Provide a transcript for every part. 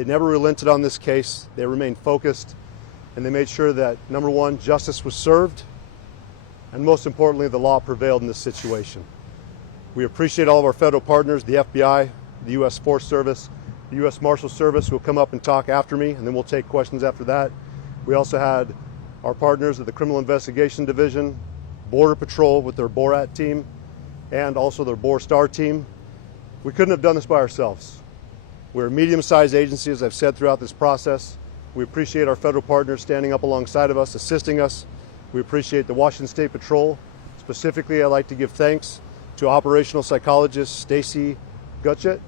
They never relented on this case. They remained focused, and they made sure that, number one, justice was served, and most importantly, the law prevailed in this situation. We appreciate all of our federal partners, the FBI, the U.S. Forest Service, the U.S. Marshal Service, who will come up and talk after me, and then we'll take questions after that. We also had our partners at the Criminal Investigation Division, Border Patrol with their BORAT team, and also their BOR-STAR team. We couldn't have done this by ourselves. We're a medium-sized agency, as I've said throughout this process. We appreciate our federal partners standing up alongside of us, assisting us. We appreciate the Washington State Patrol. Specifically, I'd like to give thanks to operational psychologist Stacy Gutchett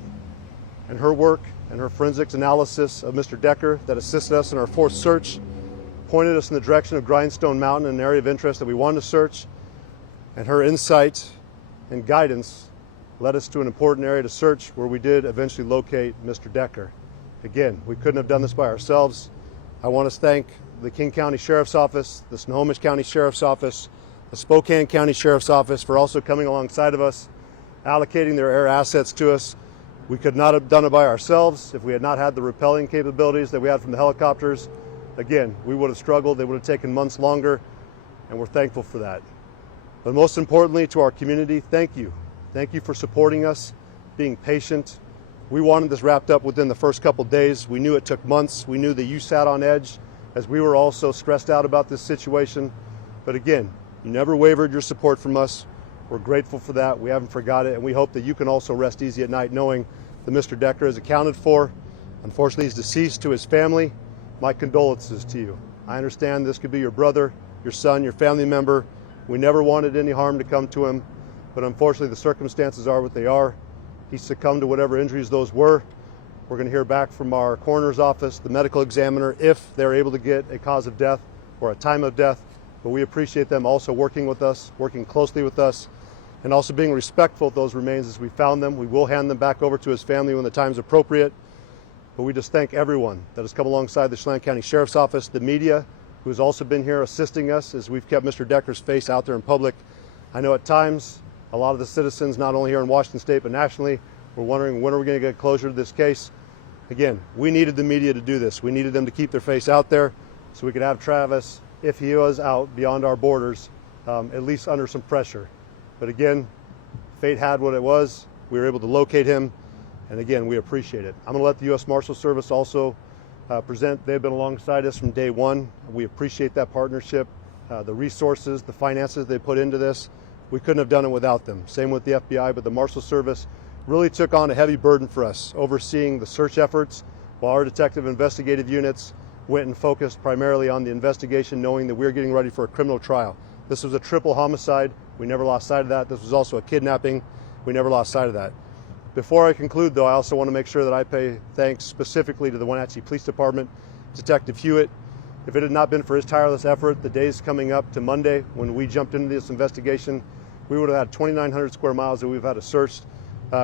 and her work and her forensics analysis of Mr. Decker that assisted us in our fourth search, pointed us in the direction of Grindstone Mountain, an area of interest that we wanted to search, and her insight and guidance led us to an important area to search where we did eventually locate Mr. Decker. Again, we couldn't have done this by ourselves. I want to thank the King County Sheriff's Office, the Snohomish County Sheriff's Office, the Spokane County Sheriff's Office for also coming alongside of us, allocating their air assets to us. We could not have done it by ourselves if we had not had the rappelling capabilities that we had from the helicopters. Again, we would have struggled. They would have taken months longer, and we're thankful for that. But most importantly, to our community, thank you. Thank you for supporting us, being patient. We wanted this wrapped up within the first couple days. We knew it took months. We knew that you sat on edge as we were also stressed out about this situation. But again, you never wavered your support from us. We're grateful for that. We haven't forgot it, and we hope that you can also rest easy at night knowing that Mr. Decker is accounted for. Unfortunately, he's deceased. To his family, my condolences to you. I understand this could be your brother, your son, your family member. We never wanted any harm to come to him, but unfortunately the circumstances are what they are. He succumbed to whatever injuries those were. We're going to hear back from our coroner's office, the medical examiner, if they're able to get a cause of death or a time of death. But we appreciate them also working with us, working closely with us, and also being respectful of those remains as we found them. We will hand them back over to his family when the time is appropriate. But we just thank everyone that has come alongside the Chelan County Sheriff's Office, the media, who's also been here assisting us as we've kept Mr. Decker's face out there in public. I know at times a lot of the citizens, not only here in Washington State, but nationally, were wondering when are we going to get closure to this case. Again, we needed the media to do this. We needed them to keep their face out there so we could have Travis, if he was out beyond our borders, at least under some pressure. But again, fate had what it was. We were able to locate him, and again, we appreciate it. I'm going to let the U.S. Marshal Service also present. They've been alongside us from day one. We appreciate that partnership, the resources, the finances they put into this. We couldn't have done it without them. Same with the FBI, but the Marshal Service really took on a heavy burden for us, overseeing the search efforts, while our detective investigative units went and focused primarily on the investigation, knowing that we were getting ready for a criminal trial. This was a triple homicide. We never lost sight of that. This was also a kidnapping. We never lost sight of that. Before I conclude, though, I also want to make sure that I pay thanks specifically to the Wenatchee Police Department, Detective Hewitt. If it had not been for his tireless effort, the days coming up to Monday when we jumped into this investigation, we would have had 2,900 square miles that we've had to search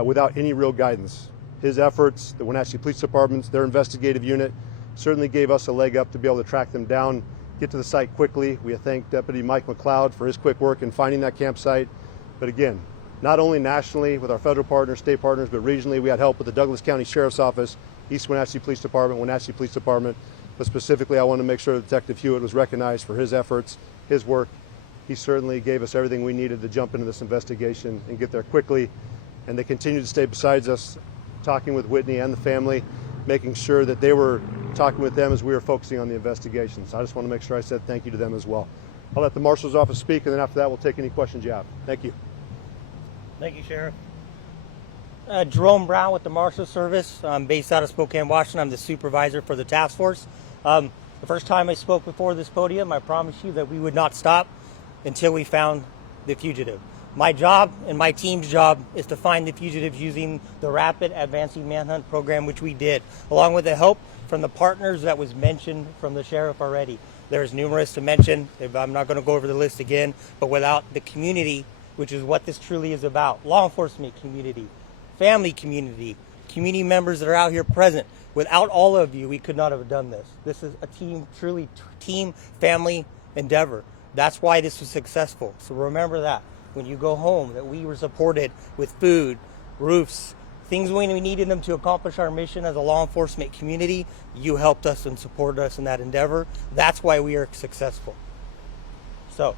without any real guidance. His efforts, the Wenatchee Police Department's, their investigative unit, certainly gave us a leg up to be able to track them down, get to the site quickly. We thank Deputy Mike McLeod for his quick work in finding that campsite. But again, not only nationally with our federal partners, state partners, but regionally we had help with the Douglas County Sheriff's Office, East Wenatchee Police Department, Wenatchee Police Department. But specifically, I want to make sure that Detective Hewitt was recognized for his efforts, his work. He certainly gave us everything we needed to jump into this investigation and get there quickly. And they continued to stay beside us, talking with Whitney and the family, making sure that they were talking with them as we were focusing on the investigation. So I just want to make sure I said thank you to them as well. I'll let the Marshal's office speak, and then after that, we'll take any questions you have. Thank you. Thank you, Sheriff. Jerome Brown with the Marshal Service. I'm based out of Spokane, Washington. I'm the supervisor for the task force. The first time I spoke before this podium, I promised you that we would not stop until we found the fugitive. My job and my team's job is to find the fugitives using the Rapid Advancing Manhunt Program, which we did, along with the help from the partners that was mentioned from the sheriff already. There's numerous to mention. I'm not going to go over the list again, but without the community, which is what this truly is about, law enforcement community, family community, community members that are out here present. Without all of you, we could not have done this. This is a team, truly team, family endeavor. That's why this was successful. So remember that when you go home, that we were supported with food, roofs, things when we needed them to accomplish our mission as a law enforcement community, you helped us and supported us in that endeavor. That's why we are successful. So,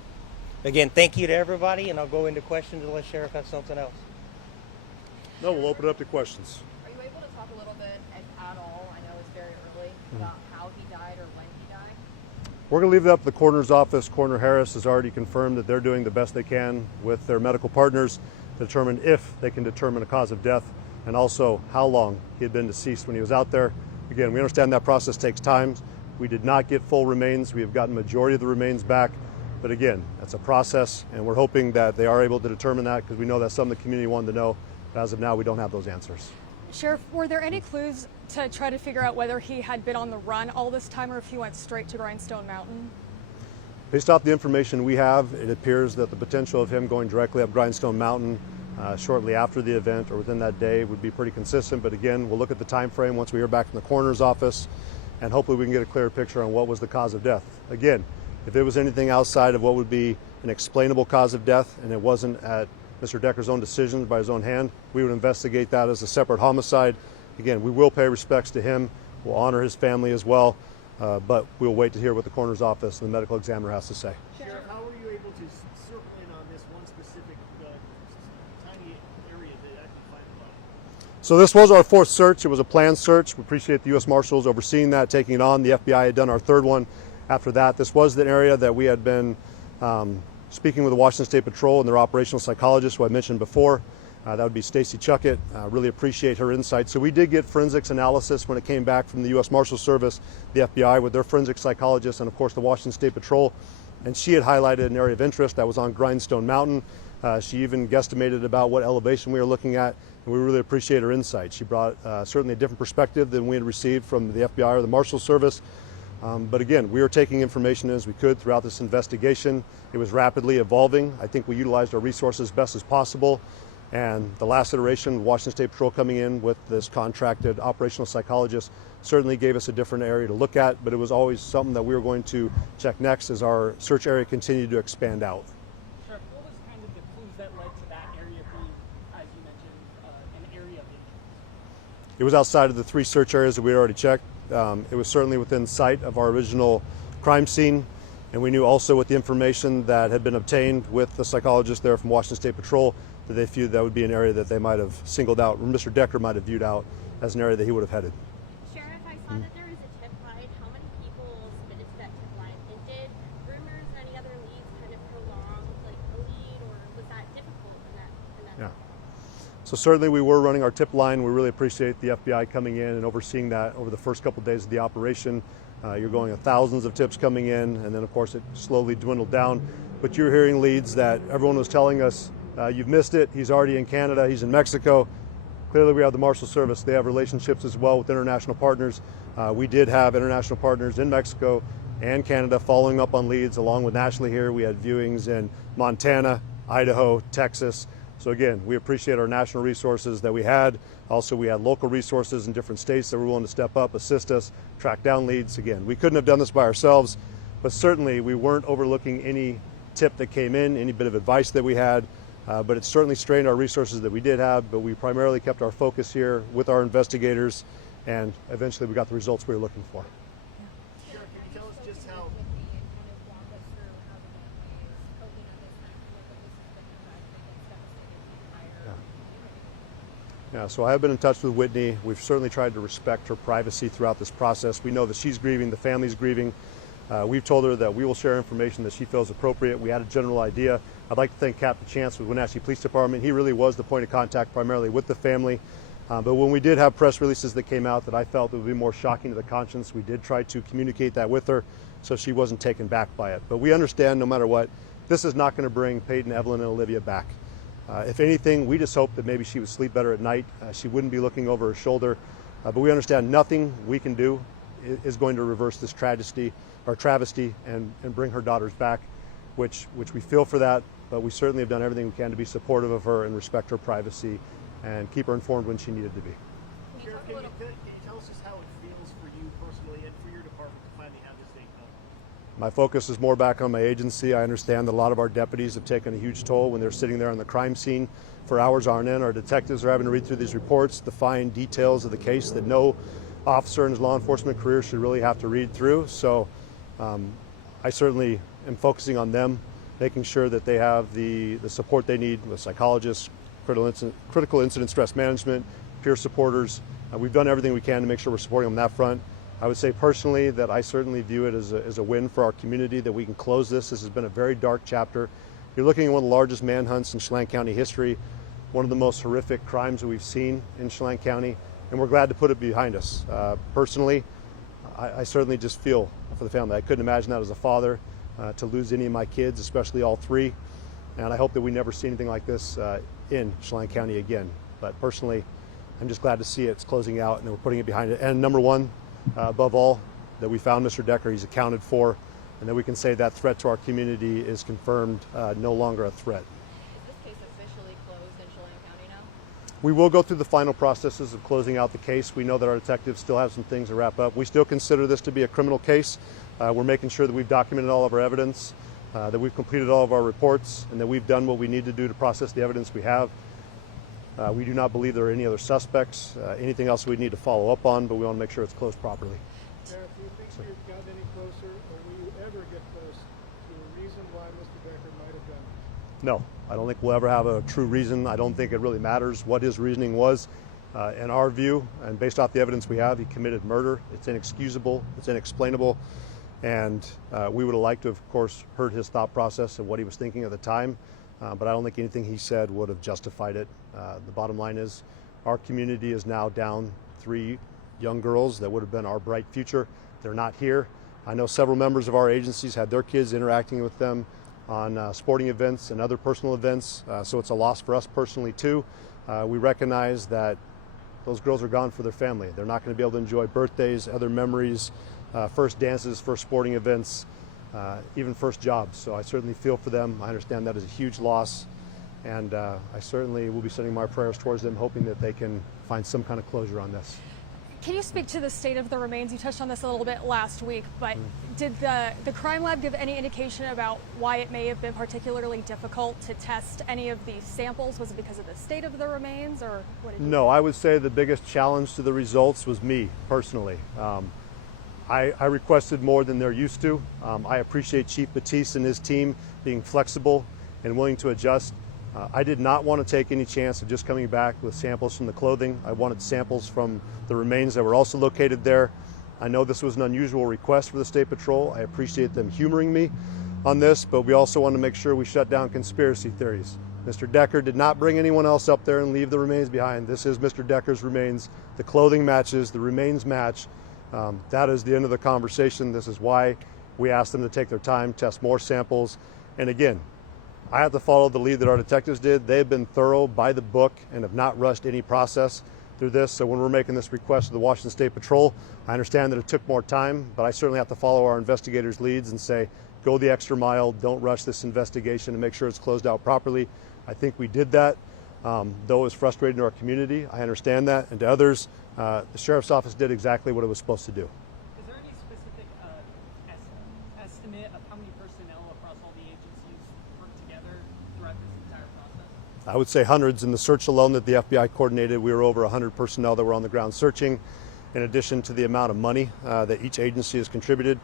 again, thank you to everybody, and I'll go into questions unless Sheriff has something else. No, we'll open it up to questions. Are you able to talk a little bit at all, I know it's very early, about how he died or when he died? We're going to leave it up to the coroner's office. Coroner Harris has already confirmed that they're doing the best they can with their medical partners to determine if they can determine a cause of death and also how long he had been deceased when he was out there. Again, we understand that process takes time. We did not get full remains. We have gotten majority of the remains back. But again, that's a process, and we're hoping that they are able to determine that because we know that's something the community wanted to know. But as of now, we don't have those answers. Sheriff, were there any clues to try to figure out whether he had been on the run all this time or if he went straight to Grindstone Mountain? Based off the information we have, it appears that the potential of him going directly up Grindstone Mountain shortly after the event or within that day would be pretty consistent. But again, we'll look at the time frame once we hear back from the coroner's office, and hopefully we can get a clearer picture on what was the cause of death. Again, if it was anything outside of what would be an explainable cause of death and it wasn't at Mr. Decker's own decision by his own hand, we would investigate that as a separate homicide. Again, we will pay respects to him. We'll honor his family as well, but we'll wait to hear what the coroner's office and the medical examiner has to say. Sheriff, how were you able to circle in on this one specific tiny area that actually find the body? So this was our fourth search. It was a planned search. We appreciate the U.S. Marshals overseeing that, taking it on. The FBI had done our third one. After that, this was the area that we had been speaking with the Washington State Patrol and their operational psychologist, who I mentioned before. That would be Stacy Chuckett. Really appreciate her insight. So we did get forensics analysis when it came back from the U.S. Marshal Service, the FBI, with their forensic psychologist, and of course the Washington State Patrol. And she had highlighted an area of interest that was on Grindstone Mountain. She even guesstimated about what elevation we were looking at, and we really appreciate her insight. She brought certainly a different perspective than we had received from the FBI or the Marshal Service. But again, we were taking information as we could throughout this investigation. It was rapidly evolving. I think we utilized our resources best as possible. And the last iteration, Washington State Patrol coming in with this contracted operational psychologist, certainly gave us a different area to look at, but it was always something that we were going to check next as our search area continued to expand out. Sheriff, what was kind of the clues that led to that area being, as you mentioned, an area of interest? It was outside of the three search areas that we had already checked. It was certainly within sight of our original crime scene, and we knew also with the information that had been obtained with the psychologist there from Washington State Patrol that they viewed that would be an area that they might have singled out, or Mr. Decker might have viewed out as an area that he would have headed. Sheriff, I saw that there was a tip line. How many people submitted to that tip line? And did rumors or any other leads kind of prolong like a lead, or was that difficult in that? Yeah. So certainly we were running our tip line. We really appreciate the FBI coming in and overseeing that over the first couple of days of the operation. You're going with thousands of tips coming in, and then of course it slowly dwindled down. But you're hearing leads that everyone was telling us, you've missed it, he's already in Canada, he's in Mexico. Clearly we have the Marshal Service. They have relationships as well with international partners. We did have international partners in Mexico and Canada following up on leads, along with nationally here. We had viewings in Montana, Idaho, Texas. So again, we appreciate our national resources that we had. Also, we had local resources in different states that were willing to step up, assist us, track down leads. Again, we couldn't have done this by ourselves, but certainly we weren't overlooking any tip that came in, any bit of advice that we had. But it certainly strained our resources that we did have, but we primarily kept our focus here with our investigators, and eventually we got the results we were looking for. Sheriff, can you tell us just how? Yeah, so I have been in touch with Whitney. We've certainly tried to respect her privacy throughout this process. We know that she's grieving, the family's grieving. We've told her that we will share information that she feels appropriate. We had a general idea. I'd like to thank Captain Chance with Wenatchee Police Department. He really was the point of contact primarily with the family. But when we did have press releases that came out that I felt would be more shocking to the conscience, we did try to communicate that with her so she wasn't taken back by it. But we understand no matter what, this is not going to bring Peyton, Evelyn, and Olivia back. If anything, we just hope that maybe she would sleep better at night. She wouldn't be looking over her shoulder. But we understand nothing we can do is going to reverse this travesty and bring her daughters back, which we feel for that. But we certainly have done everything we can to be supportive of her and respect her privacy and keep her informed when she needed to be. Sheriff, can you tell us just how it feels for you personally and for your department to finally have this thing done? My focus is more back on my agency. I understand that a lot of our deputies have taken a huge toll when they're sitting there on the crime scene for hours on end. Our detectives are having to read through these reports, the fine details of the case that no officer in his law enforcement career should really have to read through. So I certainly am focusing on them, making sure that they have the support they need with psychologists, critical incident stress management, peer supporters. We've done everything we can to make sure we're supporting them on that front. I would say personally that I certainly view it as a win for our community that we can close this. This has been a very dark chapter. You're looking at one of the largest manhunts in Chelan County history, one of the most horrific crimes that we've seen in Chelan County, and we're glad to put it behind us. Personally, I certainly just feel for the family. I couldn't imagine that as a father, to lose any of my kids, especially all three, and I hope that we never see anything like this in Chelan County again. But personally, I'm just glad to see it's closing out and we're putting it behind it. And number one, above all, that we found Mr. Decker, he's accounted for, and that we can say that threat to our community is confirmed, no longer a threat. Is this case officially closed in Chelan County now? We will go through the final processes of closing out the case. We know that our detectives still have some things to wrap up. We still consider this to be a criminal case. We're making sure that we've documented all of our evidence, that we've completed all of our reports, and that we've done what we need to do to process the evidence we have. We do not believe there are any other suspects, anything else we need to follow up on, but we want to make sure it's closed properly. Sheriff, do you think you've gotten any closer, or will you ever get close to a reason why Mr. Decker might have done it? No, I don't think we'll ever have a true reason. I don't think it really matters what his reasoning was. In our view, and based off the evidence we have, he committed murder. It's inexcusable, it's inexplainable, and we would have liked to, of course, heard his thought process and what he was thinking at the time. But I don't think anything he said would have justified it. The bottom line is our community is now down 3 young girls that would have been our bright future. They're not here. I know several members of our agencies had their kids interacting with them on sporting events and other personal events, so it's a loss for us personally too. We recognize that those girls are gone for their family. They're not going to be able to enjoy birthdays, other memories, first dances, first sporting events, even first jobs. So I certainly feel for them. I understand that is a huge loss, and I certainly will be sending my prayers towards them, hoping that they can find some kind of closure on this. Can you speak to the state of the remains? You touched on this a little bit last week, but did the crime lab give any indication about why it may have been particularly difficult to test any of these samples? Was it because of the state of the remains, or what did you No, I would say the biggest challenge to the results was me personally. I requested more than they're used to. I appreciate Chief Batiste and his team being flexible and willing to adjust. I did not want to take any chance of just coming back with samples from the clothing. I wanted samples from the remains that were also located there. I know this was an unusual request for the State Patrol. I appreciate them humoring me on this, but we also want to make sure we shut down conspiracy theories. Mr. Decker did not bring anyone else up there and leave the remains behind. This is Mr. Decker's remains. The clothing matches, the remains match. That is the end of the conversation. This is why we asked them to take their time, test more samples. And again, I have to follow the lead that our detectives did. They've been thorough, by the book, and have not rushed any process through this. So when we're making this request to the Washington State Patrol, I understand that it took more time, but I certainly have to follow our investigators' leads and say, go the extra mile, don't rush this investigation, and make sure it's closed out properly. I think we did that, though it was frustrating to our community. I understand that, and to others, the Sheriff's Office did exactly what it was supposed to do. Is there any specific estimate of how many personnel across all the agencies worked together throughout this entire process? I would say hundreds. In the search alone that the FBI coordinated, we were over 100 personnel that were on the ground searching, in addition to the amount of money that each agency has contributed.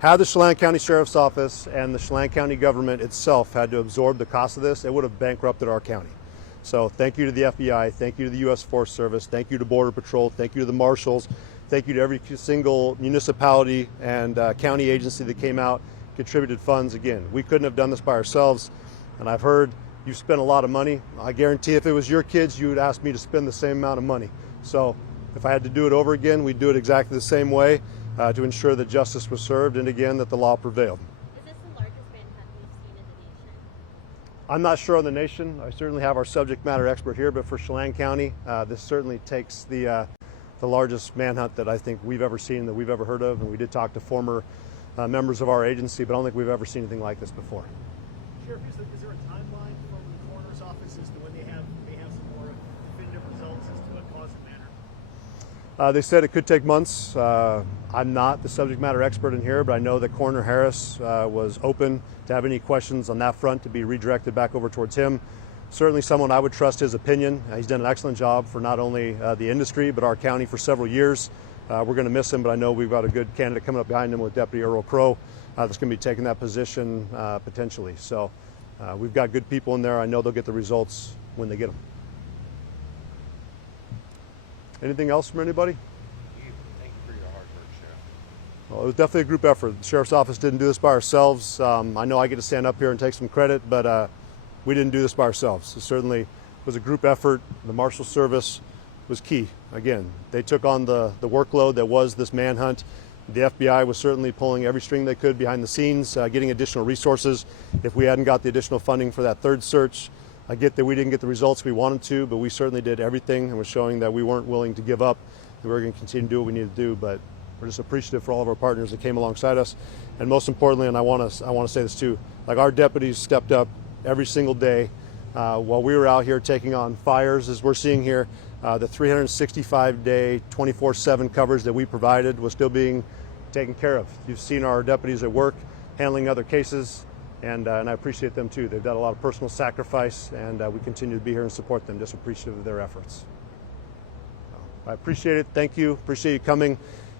Had the Chelan County Sheriff's Office and the Chelan County government itself had to absorb the cost of this, it would have bankrupted our county. So thank you to the FBI, thank you to the U.S. Forest Service, thank you to Border Patrol, thank you to the Marshals, thank you to every single municipality and county agency that came out, contributed funds. Again, we couldn't have done this by ourselves, and I've heard you've spent a lot of money. I guarantee if it was your kids, you would ask me to spend the same amount of money. So if I had to do it over again, we'd do it exactly the same way to ensure that justice was served and, again, that the law prevailed. Is this the largest manhunt we've seen in the nation? I'm not sure on the nation. I certainly have our subject matter expert here, but for Chelan County, this certainly takes the largest manhunt that I think we've ever seen, that we've ever heard of. And we did talk to former members of our agency, but I don't think we've ever seen anything like this before. Sheriff, is there a timeline from the coroner's office as to when they have some more definitive results as to what caused the matter? They said it could take months. I'm not the subject matter expert in here, but I know that Coroner Harris was open to have any questions on that front to be redirected back over towards him. Certainly someone I would trust his opinion. He's done an excellent job for not only the industry, but our county for several years. We're going to miss him, but I know we've got a good candidate coming up behind him with Deputy Earl Crow that's going to be taking that position potentially. So we've got good people in there. I know they'll get the results when they get them. Anything else from anybody? Thank you for your hard work, Sheriff. Well, it was definitely a group effort. The Sheriff's Office didn't do this by ourselves. I know I get to stand up here and take some credit, but we didn't do this by ourselves. It certainly was a group effort. The Marshal Service was key. Again, they took on the workload that was this manhunt. The FBI was certainly pulling every string they could behind the scenes, getting additional resources. If we hadn't got the additional funding for that third search, I get that we didn't get the results we wanted to, but we certainly did everything and was showing that we weren't willing to give up, and we were going to continue to do what we needed to do. But we're just appreciative for all of our partners that came alongside us, and most importantly, and I want to say this too, like our deputies stepped up every single day while we were out here taking on fires, as we're seeing here. The 365-day, 24/7 coverage that we provided was still being taken care of. You've seen our deputies at work handling other cases. And I appreciate them too. They've done a lot of personal sacrifice, and we continue to be here and support them. Just appreciative of their efforts. I appreciate it. Thank you. Appreciate you coming,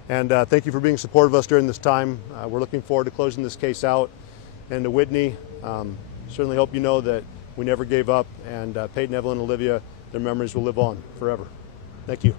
and thank you for being supportive of us during this time. We're looking forward to closing this case out. And to Whitney, certainly hope you know that we never gave up. And Peyton, Evelyn, Olivia, their memories will live on forever. Thank you.